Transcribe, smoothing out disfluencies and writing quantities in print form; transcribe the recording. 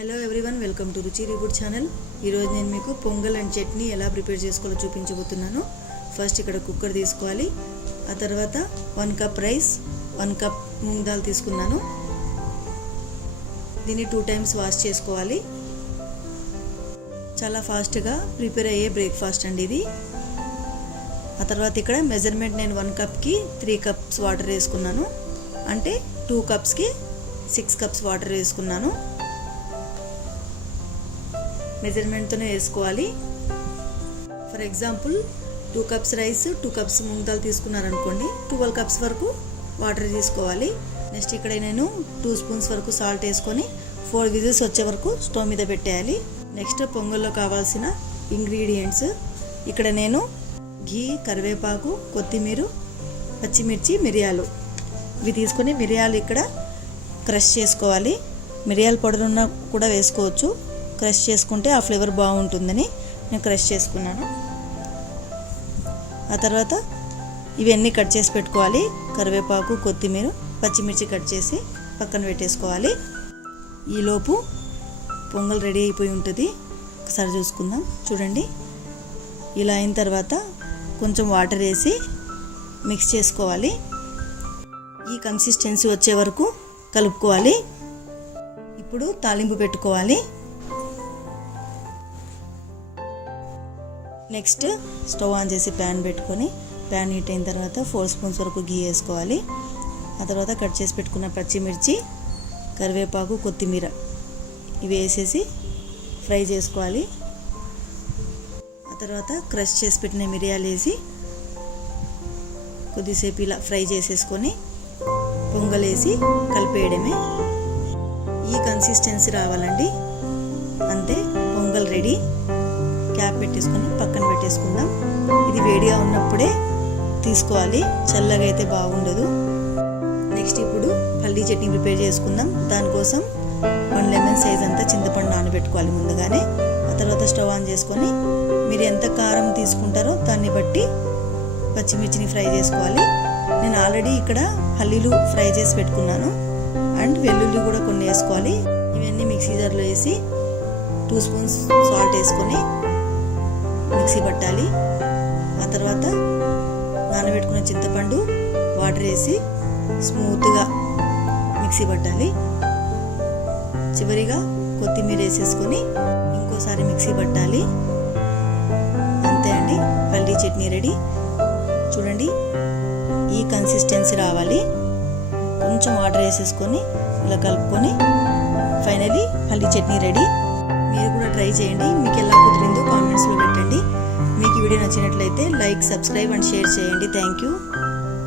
Hello everyone, welcome to రుచి reboot channel. ఈరోజు నేను మీకు పొంగల్ అండ్ చట్నీ ఎలా ప్రిపేర్ చేసుకోవాలో చూపించబోతున్నాను. ఫస్ట్ ఇక్కడ కుక్కర్ తీసుకోవాలి. ఆ తర్వాత 1 cup rice, 1 cup moong dal తీసుకున్నాను. దీన్ని 2 టైమ్స్ వాష్ చేసుకోవాలి. చాలా ఫాస్ట్గా ప్రిపేర్ అయ్యే బ్రేక్ఫాస్ట్ అండి ఇది. ఆ తర్వాత ఇక్కడ మెజర్మెంట్ నేను 1 కప్కి 3 కప్స్ వాటర్ వేసుకున్నాను. అంటే 2 కప్స్కి 6 కప్స్ వాటర్ వేసుకున్నాను. మెజర్మెంట్తోనే వేసుకోవాలి. For example 2 cups rice, 2 cups moong dal తీసుకున్నారనుకోండి, 12 కప్స్ వరకు వాటర్ తీసుకోవాలి. నెక్స్ట్ ఇక్కడ నేను 2 స్పూన్స్ వరకు సాల్ట్ వేసుకొని 4 విజిల్స్ వచ్చే వరకు స్టవ్ మీద పెట్టేయాలి. నెక్స్ట్ పొంగల్లో కావాల్సిన ఇంగ్రీడియంట్స్ ఇక్కడ నేను ఘీ, కరివేపాకు, కొత్తిమీర, పచ్చిమిర్చి, మిరియాలు ఇవి తీసుకొని మిరియాలు ఇక్కడ క్రష్ చేసుకోవాలి. మిరియాల పౌడర్ ఉన్న కూడా వేసుకోవచ్చు. క్రష్ చేసుకుంటే ఆ ఫ్లేవర్ బాగుంటుందని నేను క్రష్ చేసుకున్నాను. ఆ తర్వాత ఇవన్నీ కట్ చేసి పెట్టుకోవాలి. కరివేపాకు, కొత్తిమీర, పచ్చిమిర్చి కట్ చేసి పక్కన పెట్టేసుకోవాలి. ఈలోపు పొంగల్ రెడీ అయిపోయి ఉంటుంది. ఒకసారి చూసుకుందాం. చూడండి, ఇలా అయిన తర్వాత కొంచెం వాటర్ వేసి మిక్స్ చేసుకోవాలి. ఈ కన్సిస్టెన్సీ వచ్చే వరకు కలుపుకోవాలి. ఇప్పుడు తాలింపు పెట్టుకోవాలి. నెక్స్ట్ స్టవ్ ఆన్ చేసి ప్యాన్ పెట్టుకొని ప్యాన్ హీట్ అయిన తర్వాత 4 స్పూన్స్ వరకు ఘీ వేసుకోవాలి. ఆ తర్వాత కట్ చేసి పెట్టుకున్న పచ్చిమిర్చి, కరివేపాకు, కొత్తిమీర ఇవి వేసేసి ఫ్రై చేసుకోవాలి. ఆ తర్వాత క్రష్ చేసి పెట్టిన మిరియాలు వేసి కొద్దిసేపు ఇలా ఫ్రై చేసేసుకొని పొంగల్ వేసి కలిపేయడమే. ఈ కన్సిస్టెన్సీ రావాలండి. అంతే, పొంగల్ రెడీ. క్యాప్ పెట్టేసుకొని పక్కన పెట్టేసుకుందాం. ఇది వేడిగా ఉన్నప్పుడే తీసుకోవాలి, చల్లగా అయితే బాగుండదు. నెక్స్ట్ ఇప్పుడు పల్లీ చట్నీ ప్రిపేర్ చేసుకుందాం. దానికోసం 1 లెమన్ సైజ్ అంతా చింతపండు నానబెట్టుకోవాలి ముందుగానే. ఆ తర్వాత స్టవ్ ఆన్ చేసుకొని మీరు ఎంత కారం తీసుకుంటారో దాన్ని బట్టి పచ్చిమిర్చిని ఫ్రై చేసుకోవాలి. నేను ఆల్రెడీ ఇక్కడ పల్లీలు ఫ్రై చేసి పెట్టుకున్నాను. అండ్ వెల్లుల్లి కూడా కొన్ని వేసుకోవాలి. ఇవన్నీ మిక్సీ జార్లో వేసి 2 స్పూన్స్ సాల్ట్ వేసుకొని మిక్సీ పట్టాలి. ఆ తర్వాత నానబెట్టుకున్న చింతపండు వాటర్ వేసి స్మూత్గా మిక్సీ పట్టాలి. చివరిగా కొత్తిమీర వేసేసుకొని ఇంకోసారి మిక్సీ పట్టాలి. అంతే అండి, పల్లీ చట్నీ రెడీ. చూడండి, ఈ కన్సిస్టెన్సీ రావాలి. కొంచెం వాటర్ వేసేసుకొని ఇలా కలుపుకొని ఫైనలీ పల్లీ చట్నీ రెడీ. మీరు కూడా ట్రై చేయండి. మీకు ఎలా కుదిరిందో కామెంట్స్లో పెట్టండి. మీకు ఈ వీడియో నచ్చినట్లయితే లైక్, సబ్స్క్రైబ్ అండ్ షేర్ చేయండి. Thank you.